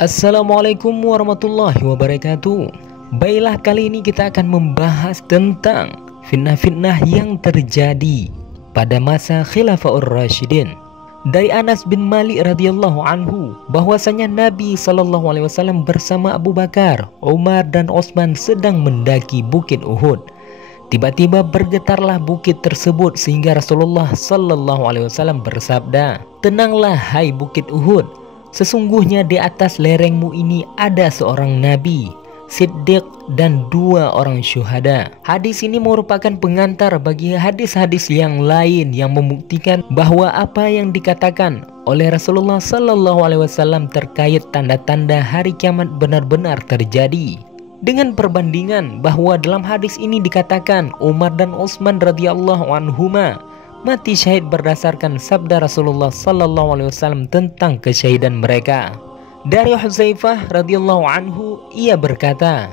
Assalamualaikum warahmatullahi wabarakatuh. Baiklah, kali ini kita akan membahas tentang fitnah-fitnah yang terjadi pada masa Khilafaur Rasyidin. Dari Anas bin Malik radhiyallahu anhu bahwasanya Nabi SAW bersama Abu Bakar, Umar dan Utsman sedang mendaki bukit Uhud. Tiba-tiba bergetarlah bukit tersebut sehingga Rasulullah SAW bersabda, "Tenanglah hai bukit Uhud, sesungguhnya di atas lerengmu ini ada seorang nabi, siddiq dan 2 orang syuhada." Hadis ini merupakan pengantar bagi hadis-hadis yang lain yang membuktikan bahwa apa yang dikatakan oleh Rasulullah SAW terkait tanda-tanda hari kiamat benar-benar terjadi. Dengan perbandingan bahwa dalam hadis ini dikatakan Umar dan Utsman radhiyallahu anhuma mati syahid berdasarkan sabda Rasulullah SAW tentang kesyahidan mereka. Dari Hudzaifah radhiyallahu anhu, ia berkata,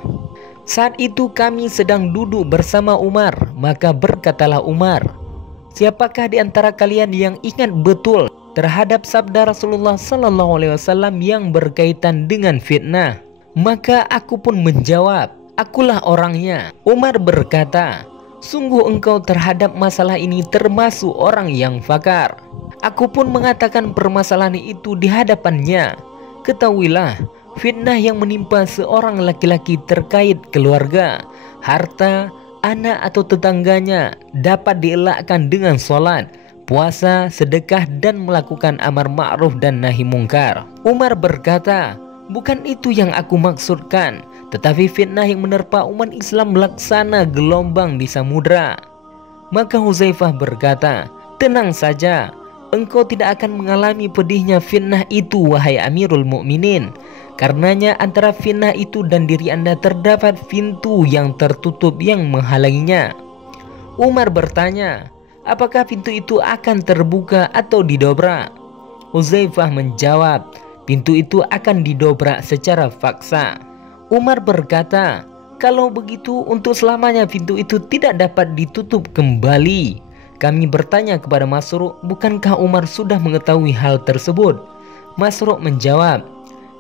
"Saat itu kami sedang duduk bersama Umar, maka berkatalah Umar, 'Siapakah di antara kalian yang ingat betul terhadap sabda Rasulullah SAW yang berkaitan dengan fitnah?' Maka aku pun menjawab, 'Akulah orangnya.' Umar berkata, 'Sungguh engkau terhadap masalah ini termasuk orang yang fakar.' Aku pun mengatakan permasalahan itu di hadapannya. 'Ketahuilah, fitnah yang menimpa seorang laki-laki terkait keluarga, harta, anak atau tetangganya dapat dielakkan dengan sholat, puasa, sedekah dan melakukan amar ma'ruf dan nahi mungkar.' Umar berkata, 'Bukan itu yang aku maksudkan, tetapi fitnah yang menerpa umat Islam melaksana gelombang di samudra.' Maka Hudzaifah berkata, 'Tenang saja, engkau tidak akan mengalami pedihnya fitnah itu wahai Amirul Mukminin. Karenanya antara fitnah itu dan diri anda terdapat pintu yang tertutup yang menghalanginya.' Umar bertanya, 'Apakah pintu itu akan terbuka atau didobrak?' Hudzaifah menjawab, 'Pintu itu akan didobrak secara paksa.' Umar berkata, 'Kalau begitu untuk selamanya pintu itu tidak dapat ditutup kembali.' Kami bertanya kepada Masruq, 'Bukankah Umar sudah mengetahui hal tersebut?' Masruq menjawab,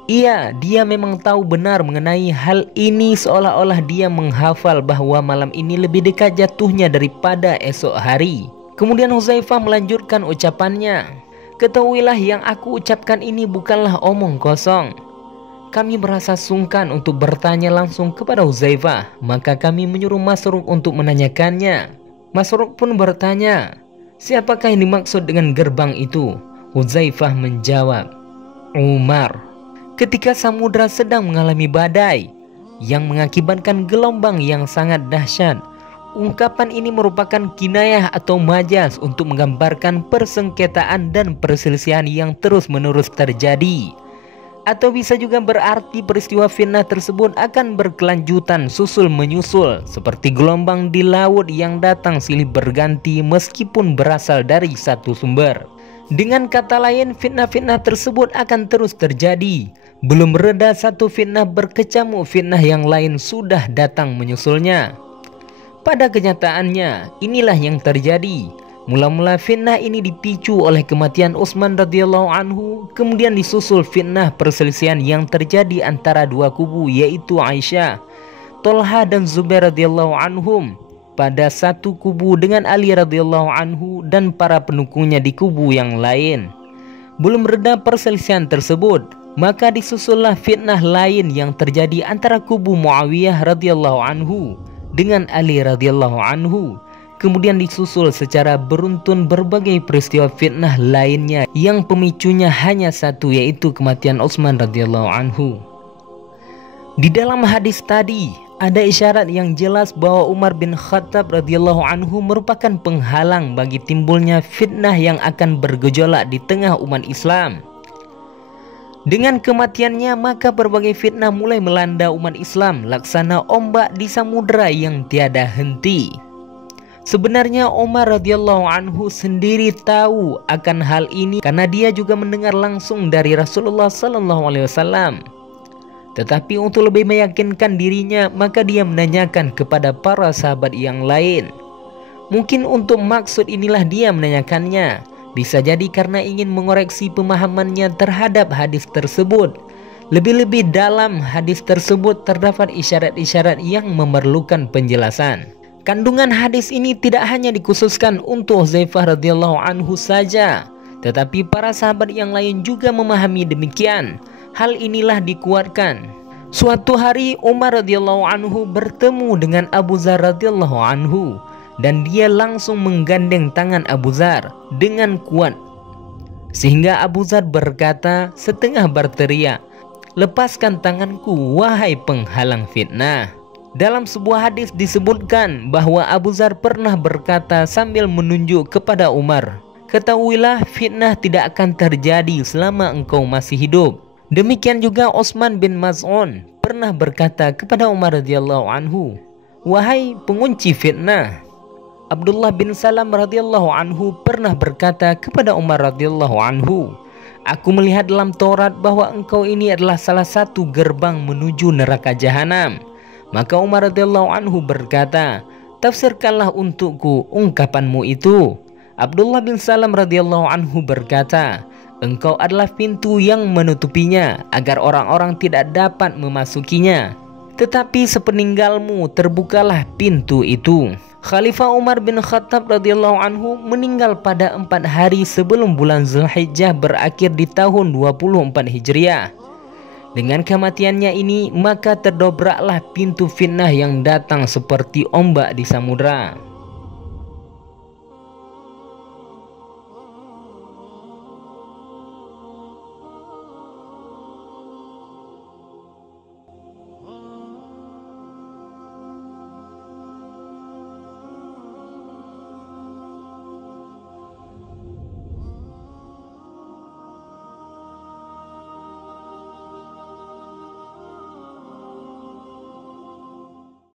'Iya, dia memang tahu benar mengenai hal ini, seolah-olah dia menghafal bahwa malam ini lebih dekat jatuhnya daripada esok hari.' Kemudian Hudzaifah melanjutkan ucapannya, 'Ketahuilah yang aku ucapkan ini bukanlah omong kosong.' Kami merasa sungkan untuk bertanya langsung kepada Hudzaifah, maka kami menyuruh Masruq untuk menanyakannya. Masruq pun bertanya, 'Siapakah yang dimaksud dengan gerbang itu?' Hudzaifah menjawab, 'Umar.' Ketika samudra sedang mengalami badai yang mengakibatkan gelombang yang sangat dahsyat, ungkapan ini merupakan kinayah atau majas untuk menggambarkan persengketaan dan perselisihan yang terus-menerus terjadi. Atau bisa juga berarti peristiwa fitnah tersebut akan berkelanjutan susul menyusul seperti gelombang di laut yang datang silih berganti meskipun berasal dari satu sumber. Dengan kata lain, fitnah-fitnah tersebut akan terus terjadi. Belum reda satu fitnah, berkecamuk fitnah yang lain sudah datang menyusulnya. Pada kenyataannya, inilah yang terjadi. Mula-mula fitnah ini dipicu oleh kematian Utsman radhiyallahu anhu, kemudian disusul fitnah perselisihan yang terjadi antara 2 kubu, yaitu Aisyah, Thalha dan Zubair radhiyallahu anhum pada satu kubu dengan Ali radhiyallahu anhu dan para pendukungnya di kubu yang lain. Belum reda perselisihan tersebut, maka disusullah fitnah lain yang terjadi antara kubu Muawiyah radhiyallahu anhu dengan Ali radhiyallahu anhu. Kemudian disusul secara beruntun berbagai peristiwa fitnah lainnya yang pemicunya hanya satu, yaitu kematian Utsman radhiyallahu anhu. Di dalam hadis tadi ada isyarat yang jelas bahwa Umar bin Khattab radhiyallahu anhu merupakan penghalang bagi timbulnya fitnah yang akan bergejolak di tengah umat Islam. Dengan kematiannya, maka berbagai fitnah mulai melanda umat Islam laksana ombak di samudra yang tiada henti. Sebenarnya Umar radhiyallahu anhu sendiri tahu akan hal ini karena dia juga mendengar langsung dari Rasulullah SAW. Tetapi untuk lebih meyakinkan dirinya, maka dia menanyakan kepada para sahabat yang lain. Mungkin untuk maksud inilah dia menanyakannya. Bisa jadi karena ingin mengoreksi pemahamannya terhadap hadis tersebut. Lebih-lebih dalam hadis tersebut terdapat isyarat-isyarat yang memerlukan penjelasan. Kandungan hadis ini tidak hanya dikhususkan untuk Hudzaifah radhiyallahu anhu saja, tetapi para sahabat yang lain juga memahami demikian. Hal inilah dikuatkan. Suatu hari Umar radhiyallahu anhu bertemu dengan Abu Dzar radhiyallahu anhu, dan dia langsung menggandeng tangan Abu Dzar dengan kuat, sehingga Abu Dzar berkata setengah berteriak, "Lepaskan tanganku, wahai penghalang fitnah." Dalam sebuah hadis disebutkan bahwa Abu Dzar pernah berkata sambil menunjuk kepada Umar, "Ketahuilah fitnah tidak akan terjadi selama engkau masih hidup." Demikian juga Utsman bin Maz'un pernah berkata kepada Umar radhiyallahu anhu, "Wahai pengunci fitnah." Abdullah bin Salam radhiyallahu anhu pernah berkata kepada Umar radhiyallahu anhu, "Aku melihat dalam Taurat bahwa engkau ini adalah salah satu gerbang menuju neraka jahanam." Maka Umar radhiyallahu anhu berkata, "Tafsirkanlah untukku ungkapanmu itu." Abdullah bin Salam radhiyallahu anhu berkata, "Engkau adalah pintu yang menutupinya agar orang-orang tidak dapat memasukinya. Tetapi sepeninggalmu terbukalah pintu itu." Khalifah Umar bin Khattab radhiyallahu anhu meninggal pada 4 hari sebelum bulan Zulhijjah berakhir di tahun 24 Hijriah. Dengan kematiannya ini, maka terdobraklah pintu fitnah yang datang seperti ombak di samudra.